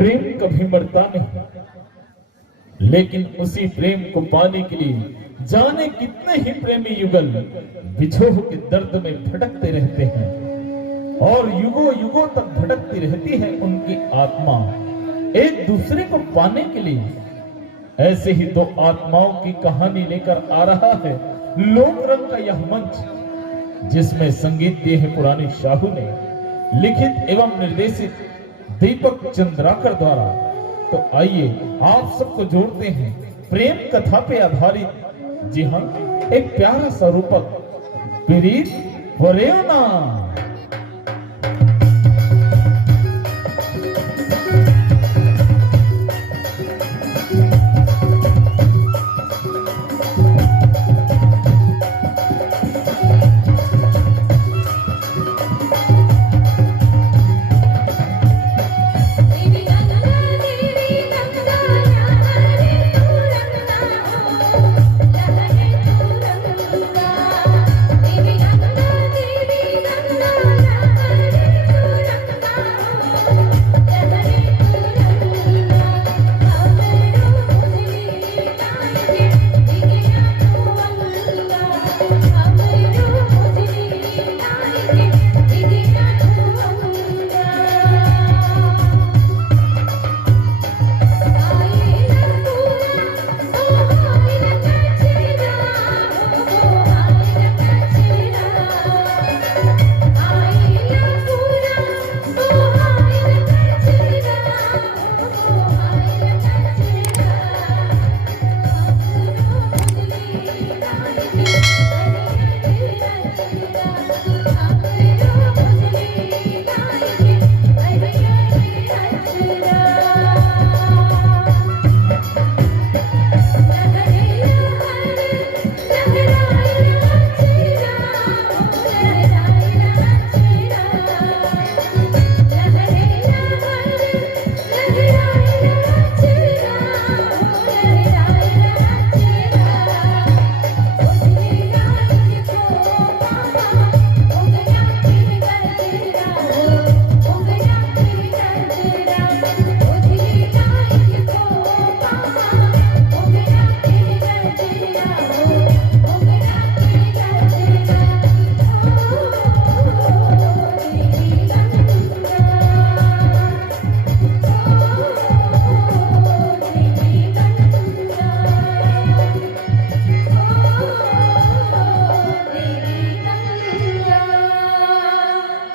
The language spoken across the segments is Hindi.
प्रेम कभी मरता नहीं, लेकिन उसी प्रेम को पाने के लिए जाने कितने ही प्रेमी युगल विछोह के दर्द में भटकते रहते हैं और युगों युगों तक भटकती रहती है उनकी आत्मा एक दूसरे को पाने के लिए। ऐसे ही दो आत्माओं की कहानी लेकर आ रहा है लोक रंग का यह मंच, जिसमें संगीत दिए है पुरानी शाहू ने, लिखित एवं निर्देशित दीपक चंद्राकर द्वारा। तो आइए आप सबको जोड़ते हैं प्रेम कथा पे आधारित, जी हाँ, एक प्यारा सा रूपक प्रीत वरेना।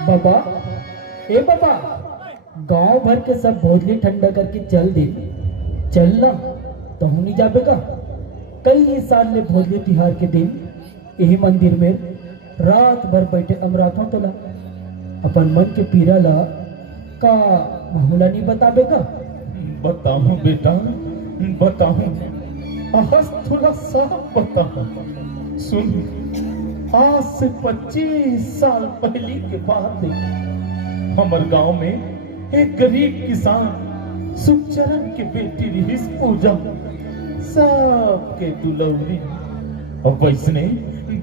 बाबा, ए बाबा, गांव भर के सब भोजली ठंडा करके चल दे, चलना तो नहीं जाबेगा। कई साल ले भोजली तिहार के दिन यही मंदिर में रात भर बैठे अमराथों तोला अपन मन के पीरा ला का मामला नहीं बताबेगा। बताऊं बेटा, बताऊं, आज थोड़ा साफ बताऊं। सुन, आज से 25 साल पहले के बात है, हमारे गांव में एक गरीब किसान सुखचरण की बेटी रही पूजा, सबके दुलौरी। और वैसने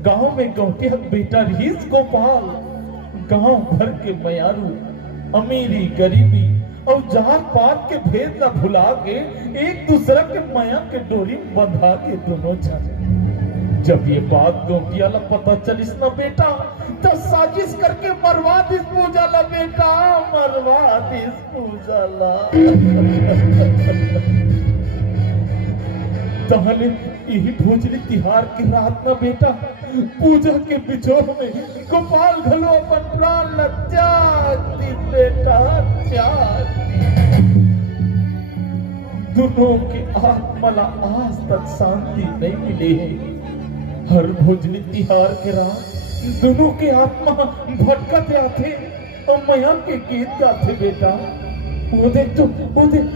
गांव में गौटिया बेटा रही गोपाल, गांव भर के मयारू अमीरी गरीबी और जात पात के भेद न भुला के एक दूसरा के माया के डोरी बंधा के दोनों चले। जब ये बात गौटिया ला पता चलिस ना बेटा, तो साजिश करके मरवा दिस पूजा ला बेटा, मरवा दिस पूजा ला। तहले यही भोजली तिहार की रात ना बेटा, पूजा के बिछोह में गोपाल घलो अपन प्राण ला त्याग दी बेटा, त्याग। दोनों की आत्मा ला आज तक शांति नहीं मिली है। हर भोजली तिहार के रात दोनों के आत्मा भटकते आते और माया के गीत गाते बेटा। वो देख तो, वो देख,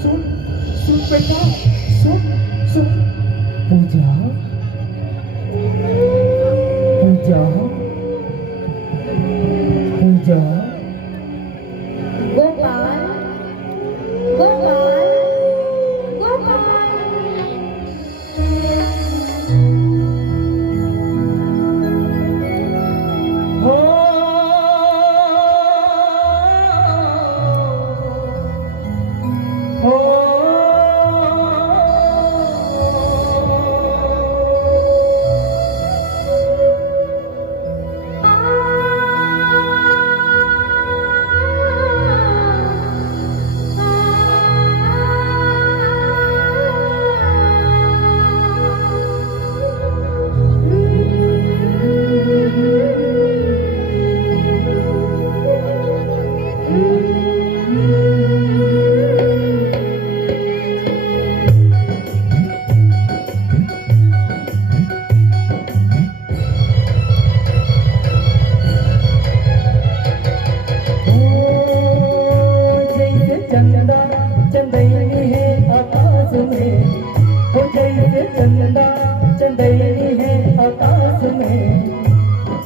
सुन सुन बेटा, सुन सुन। पूजा, पूजा, पूजा, गोपाल, गोपाल, गोपाल। चंदा चंदैनी है आकाश में, वो जैसे चंदा चंदैनी है आकाश में।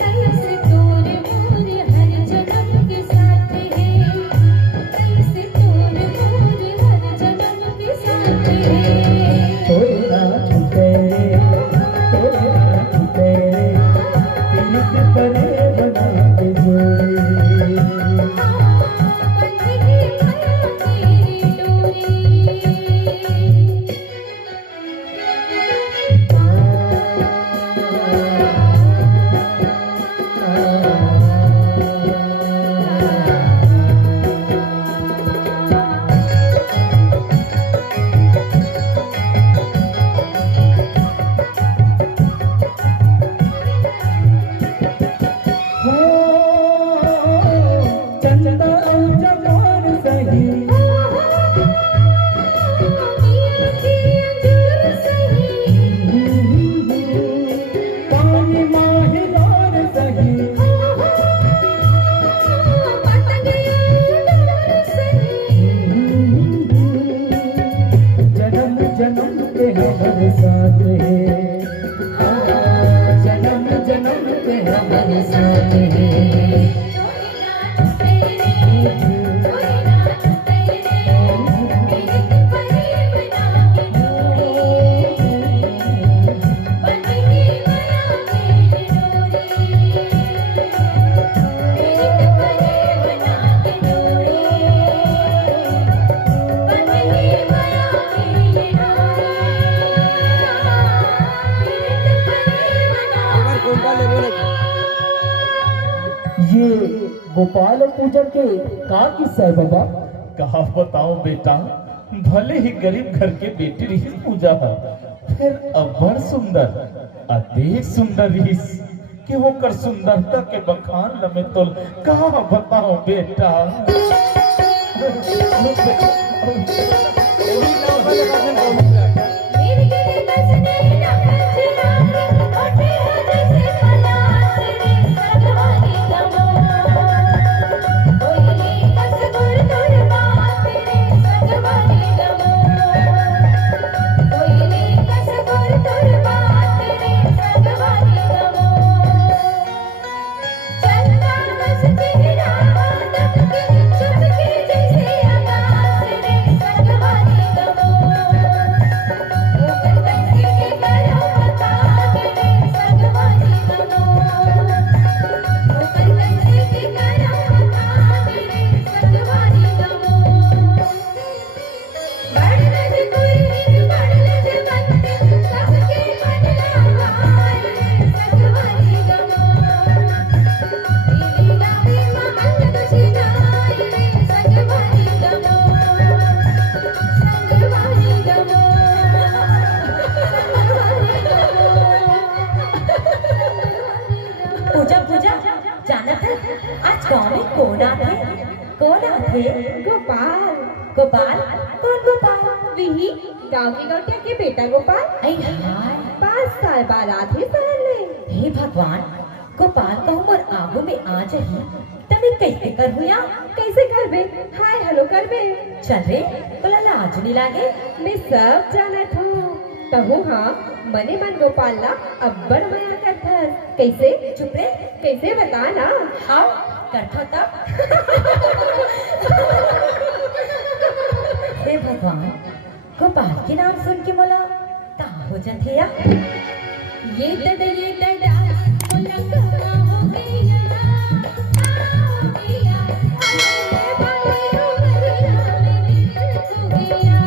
कैसे तोर मोर हर जन्म के साथ है, कैसे तोर मोर हर जन्म के साथ है। तोरा छूटे तोरा छूटे पीत परे बना के जोड़े। बंधे माया तेरी डोरी। चंदा जमार सही पानी माहिलार सही जन्म जन्म के हमारे साथ है, जन्म जन्म के हमारे साथ है। ये गोपाल पूजन के का किस्सा है बाबा? कहा बताओ बेटा, भले ही गरीब घर के बेटी रही पूजा है, फिर अब्बड़ सुंदर अति सुंदर रही कि वो कर सुंदरता के बखान लमे तो कहा बताओ बेटा। पूजा पूजा जानत है आज गाँव में कौन आथे? कौन आथे? गोपाल। गोपाल? कौन गोपाल? वही गाँव की गौटिया के बेटा गोपाल। आई हाय 5 साल बाद आथे शहर में। हे भगवान, गोपाल कहूँ और आगू में आ जाही तभी कैसे कर हुआ? कैसे कर बे? हाय हेलो कर बे। चल रे, बोला लाज नहीं लागे? मैं सब जानत हूँ। कहूँ हाँ, मने मन गोपाल ला अब्बड़ माया करथस। कैसे? चुप रे, कैसे बता ना। हाँ करथा तब। हे भगवान, गोपाल के नाम सुन के मोला का हो जाथे या? ये तड़ा मोला का हो गया, हो गया, अरे बाबे उमरिया में दिल खो गया,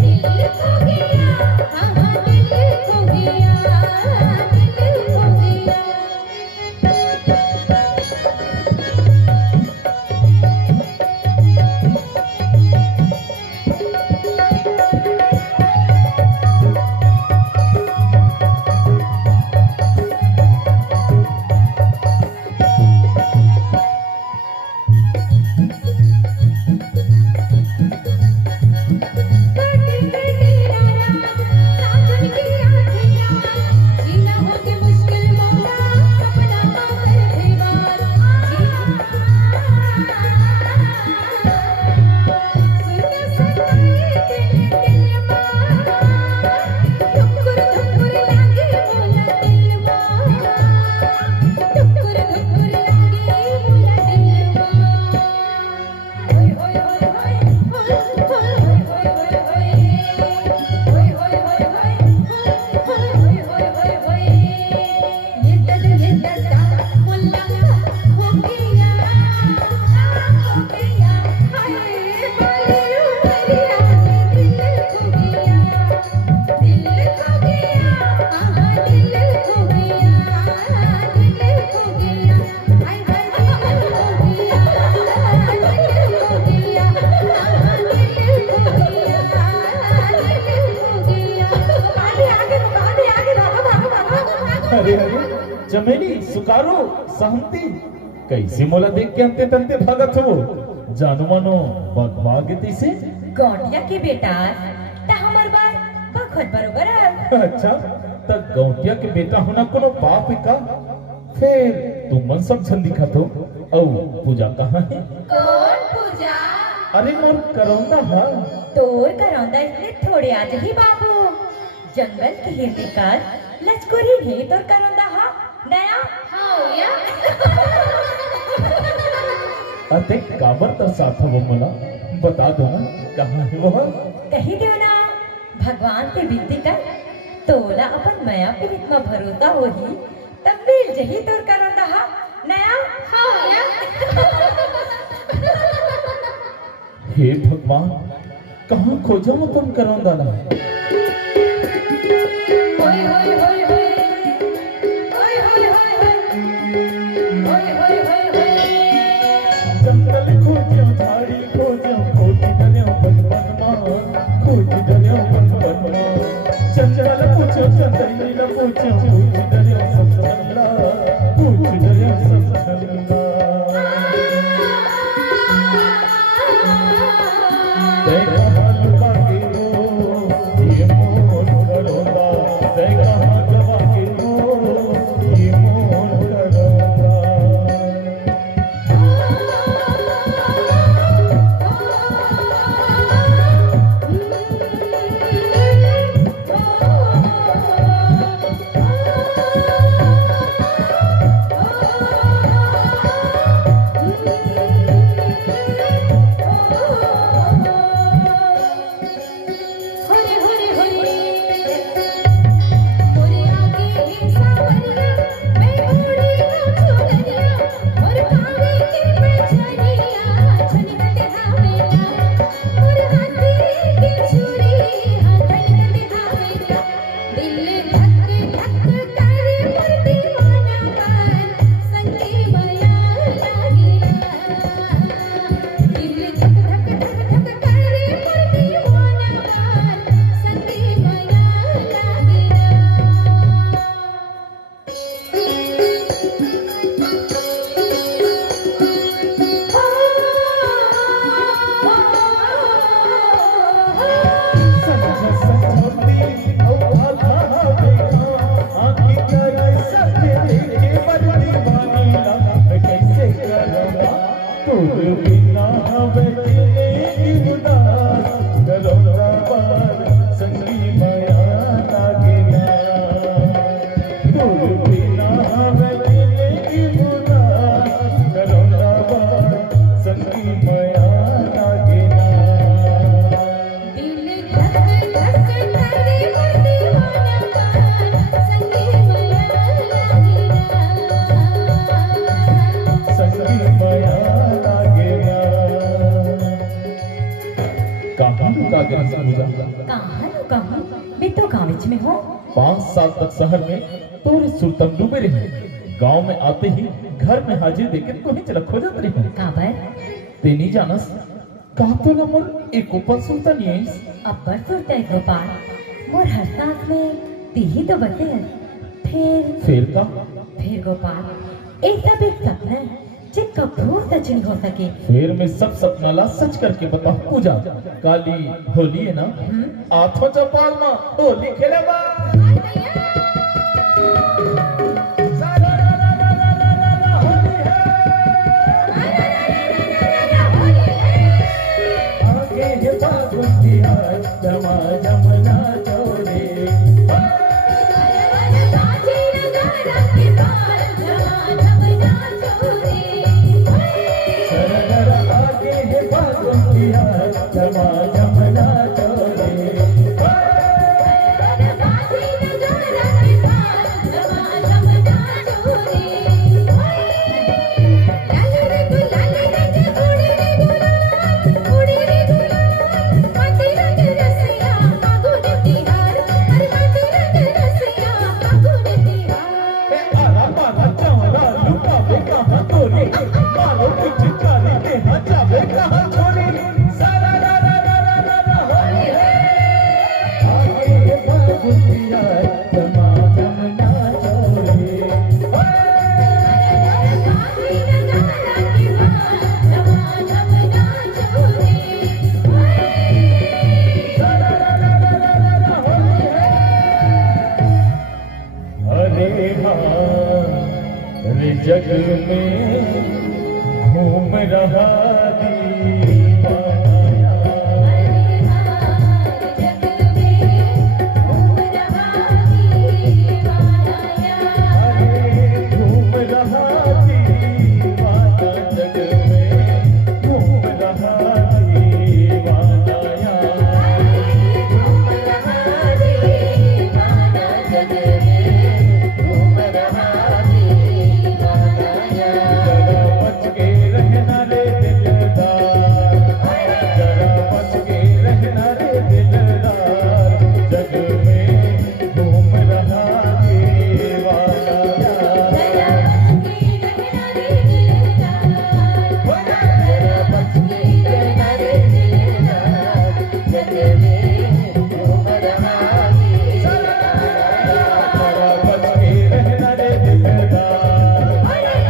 दिल खो गया, हाँ हाँ दिल खो गया, दिल खो गया। चमेली सुकारो सहमती कैसे मोला देख के अंते तंते भागत हो जानो मानो भाग्य से गौटिया के बेटा ता हमर बात बहुत बरोबर है। अच्छा तब गौटिया के बेटा होना कोनो पाप है का? फिर तुम मन सब झन दिखा तो औ पूजा कहाँ है? कौन पूजा? अरे मोर करौंदा हाल तोर करौंदा इतने थोड़े आज ही बाबू जंगल की हिरनी कर लचकोरी नहीं तोर करौंदा हा नया हाँ या अते काबर तर साथ वो मला बता दो ना कहाँ है वो? कही दो ना भगवान पे विनती कर तोला अपन माया पे इतना भरोसा होही तब मिल जही तोर करौंदा हा नया हाँ या हे भगवान कहाँ खोजा अपन करौंदा ला? होय होय होय होय होय होय होय होय होय होय जंगल खोजो झाड़ी खोजो खोज डरियो बन खोज डरियो बन चंचल पूछो चंदनी न पूछो पूछ डरियो सब चल्ला पूछ डरियो सब चल्ला देखा हाल बाकी हो ये मोर करोंदा देखा हाल बाकी हो ये मोर करोंदा में हो 5 साल तक शहर में तोरे सुल्तान डूबे रहे गांव में आते ही घर में हाजिर देके कोई चला खो जात रहे काबर तेनी जानस का तो न मोर एक ऊपर सुल्तान ये अब्बर सुरते गोपाल मोर हर सांस में तीही तो बते फिर का फिर गोपाल एक सब एक सपना है जिनका भूत सच नहीं हो सके। फिर मैं सब सपना ला सच करके बताऊं पूजा काली होली है ना आठों चपाल ना होली खेले बा आगे ये बागुंदिया जमा जमना चोरे जग में घूम रहा दीवाना, घूम रहा दीवाना, जग में घूम रहा दीवाना, जरा बच के रहना रे दिलदार, जरा बच के रहना रे दिलदार, जग में घूम रहा दीवाना, जरा बच के रहना रे दिलदार, जग में घूम रहा जरा बच के रहना रे दिलदार,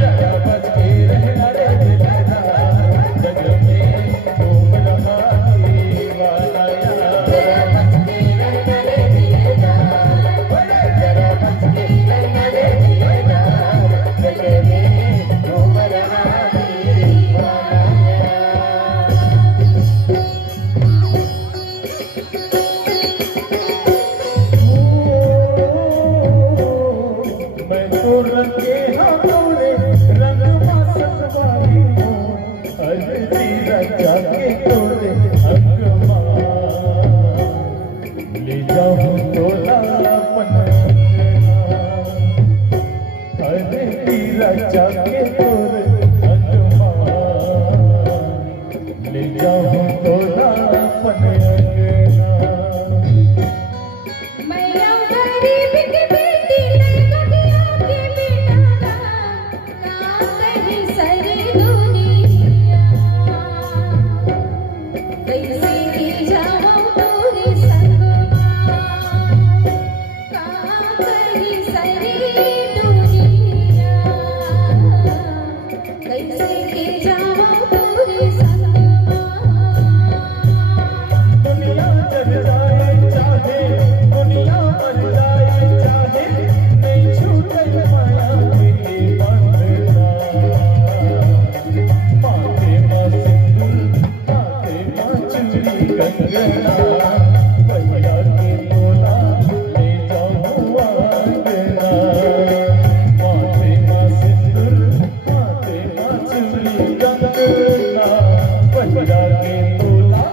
जरा बच के रहना रे दिलदार, जग में घूम रहा दीवाना, जरा बच के रहना रे दिलदार, जरा बच के रहना रे दिलदार, जग में घूम रहा दीवाना। मैं तो रंगे हाथों रंग मासक वाली हूँ, हल्दी रचा के तोरे अंगमा, ले जाऊँ तोला अपन हल्दी रचा के तोरे अंगमा, ले जाऊँ तोला अपन अंगना। मैया गरीब की बेटी लगतिया के बेटा का कहीं सारी दुनिया, कैसे की जाऊं तोरे संगवा, का कहीं सारी दुनिया, कैसे की जाऊं तोरे संगवा। दुनिया जल जाए चाहे, दुनिया मर जाए चाहे, नहीं छूटे माया मेरी बंधना, माथे माँ सिंदूर, माथे माँ चूड़ी कंगना, भैया के बोला ले जाऊँ आंगना, माथे माँ सिंदूर, माथे माँ चूड़ी कंगना, भैया के बोला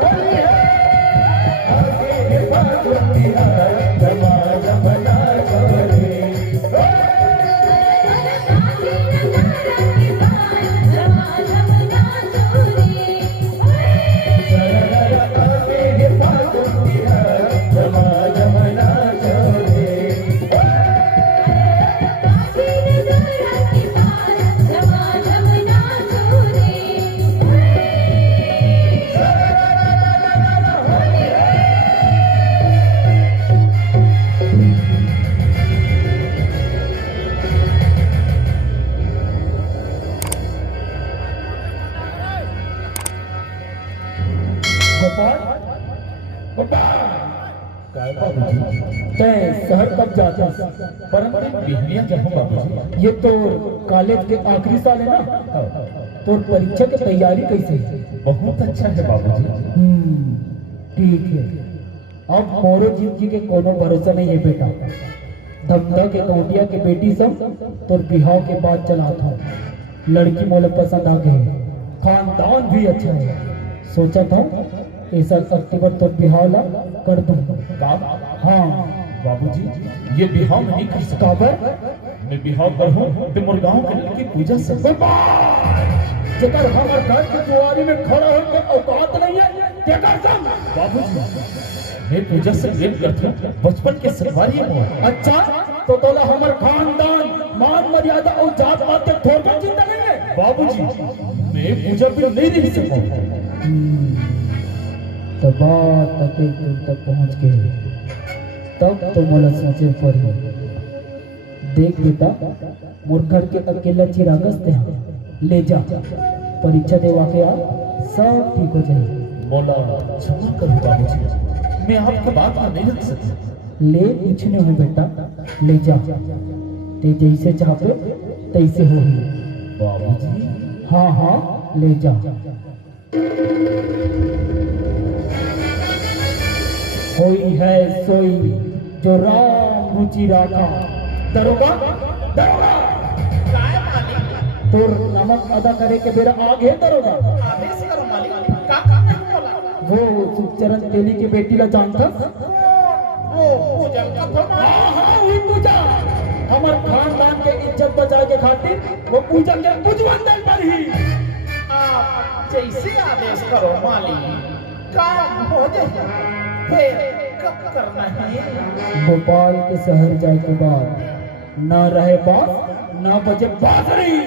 होली है आगे बागुती है जमा जमना छोरे, आगे बागुती है जमा जमना छोरे, तय शहर कब जाता? परंतु बिहनिया जाऊँ बाबूजी। ये तो कॉलेज के आखिरी साल है ना, तो परीक्षा की तैयारी कैसे है? बहुत अच्छा है बाबूजी। ठीक है। अब मोरो जिंदगी के कोनो भरोसा नहीं है बेटा, धमधा के कौटिया के बेटी सब तो बिहाव के बाद चला था, लड़की मोले पसंद आ गई, खानदान भी अच्छा है, सोचा था ऐसा अक्टूबर तो बिहाव ला कर दूं। काम हाँ बाबूजी, ये बिहाव में नहीं कर सकता। मैं बिहाव कर हूँ तो मोर गाँव के लड़की पूजा से जकर हमर घर के दुआरी में खड़ा होकर औकात नहीं है, जकर संग बाबूजी मैं पूजा से प्रेम करता हूँ, बचपन के सलवारी में। अच्छा तो तोला हमर खानदान मान मर्यादा और जात पात के थोड़ा चिंता नहीं है? बाबूजी मैं पूजा पे नहीं रह सकता। तो बात तक एक दूर तक पहुंच गए, तब तो मोला सोचे पड़ी। देख बेटा, मोर घर के अकेला चिरागस ते ले जा, परीक्षा देवा के आ, सब ठीक हो जाए। मौला क्षमा करो बाबूजी, मैं आपकी बात में नहीं रख सकता। ले कुछ नहीं हो बेटा, ले जा। ते जैसे चाहते तैसे हो ही। बाबूजी हाँ हाँ ले जा। कोई है सोई जो राम रुचि राखा। दरोगा दरोगा काय मालिक तो नमक अदा करे के बेरा आगे दरोगा। आदेश करो मालिक का काम है बोला वो सुखचरण तेली की बेटी ला जानता। वो पूजन का तो हाँ हाँ वही पूजा। हमार खानदान के इज्जत बचा के खातिर वो पूजा के उज्जवल पर ही। आप जैसे आदेश करो मालिक काम हो जाए फिर कब करना है भोपाल के शहर जाए के बाद ना रहे बात ना बजे बांसुरी।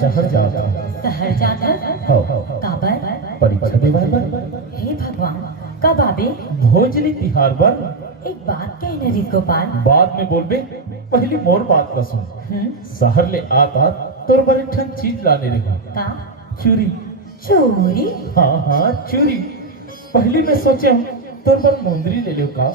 शहर जाता शहर जाकर हो काबर परीक्षा देवार बर हे भगवान कब आबे भोजली तिहार बर एक बात कहना री गोपाल बाद में बोलबे पहली मोर बात का सुन शहर ले आता तोर बर एक ठन चीज लाने रे का चूरी चोरी हाँ हाँ चूरी पहली मैं सोचे हूँ तोर बर मुंदरी ले लो का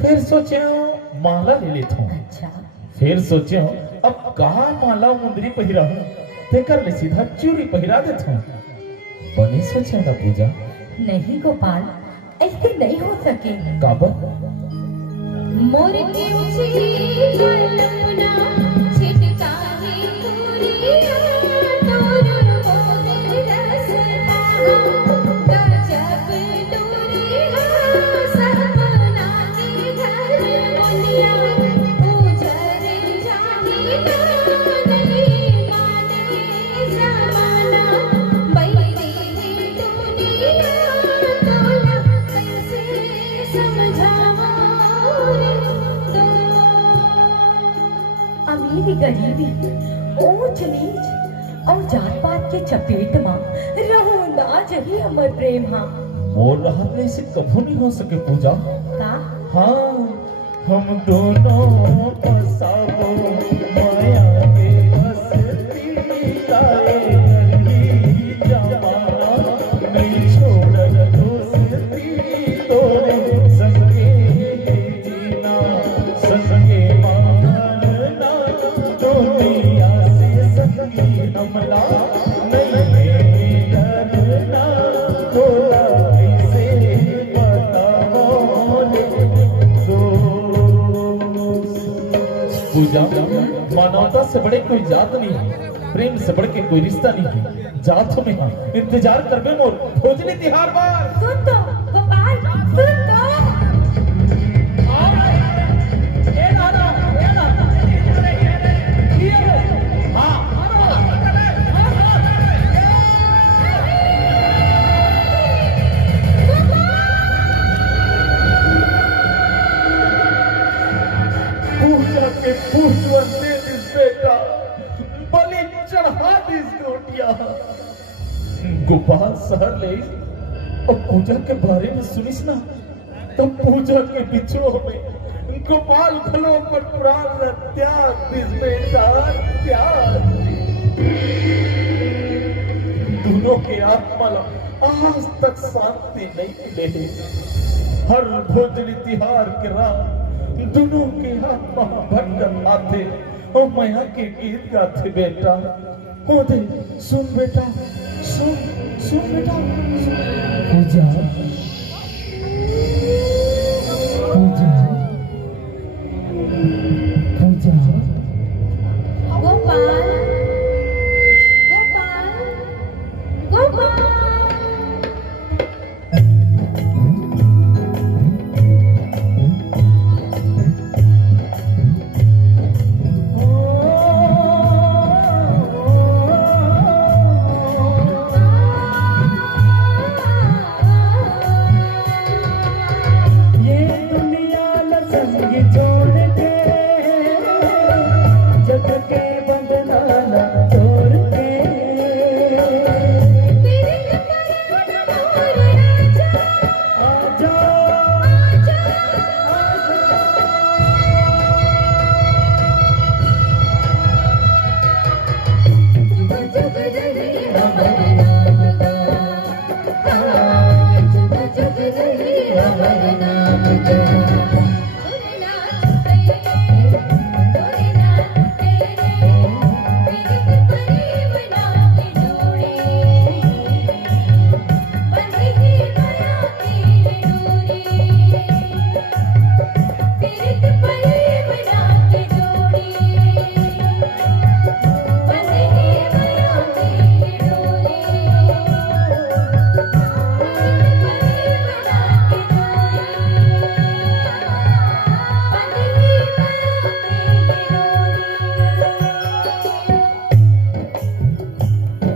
फिर सोचे हूँ माला ले लेता हूँ अच्छा फिर सोचे हूँ अब कहा माला मुंदरी पहिरा हूँ तेकर ले सीधा चूरी पहिरा देता हूँ बने सोचे ना पूजा नहीं गोपाल ऐसे नहीं हो सके काबर मोर की ऊंची कल्पना छिटका ही दूरिया तोर मोर रसना गजब दूरिया सपना के घर मुनिया उजर जानी नहीं माने जमाना बैरी दुनिया तोला कैसे समझावा अमीरी गरीबी ऊंच नीच और जात पात के चपेट में रहो ना जही हमर प्रेम हाँ मोर रहत में इसे कभू नहीं हो सके पूजा का हाँ हम दोनों फसाबो माया के बसती लाए रही जमाना नहीं छोड़ दोस्ती तोरे संगे जीना संगे मारना दुनिया से संगी हमला नहीं डरना तोरा कैसे बताओ पूजा मानवता से बड़े कोई जात नहीं है प्रेम से बढ़ के कोई रिश्ता नहीं है जात में हाँ इंतजार करबे मोर भोजली तिहार बार सुन तो गोपाल सुन तो पूजा के पुष्प दे दिस बेटा बलि चढ़ा दिस गोटिया गोपाल शहर ले और पूजा के बारे में सुनिस ना तो पूजा के बिछो में गोपाल खलो पर पुराण त्याग दिस बेटा त्याग दोनों के आत्मा ला आज तक शांति नहीं मिले हर भोजली तिहार के रात दोनों के आत्मा भटक आते और माया के गीत गाते बेटा ओ दे सुन बेटा सुन सुन बेटा पूजा पूजा पूजा गोपाल गोपाल गोपाल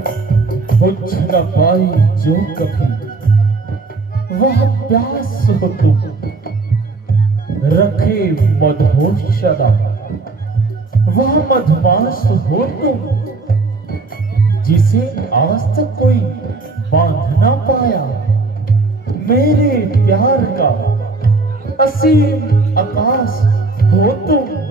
न पाई जो कभी वह प्यास हो तुम रखे मधुर सदा वह मधुमास हो तुम जिसे आज तक कोई बांध ना पाया। मेरे प्यार का असीम आकाश हो तुम,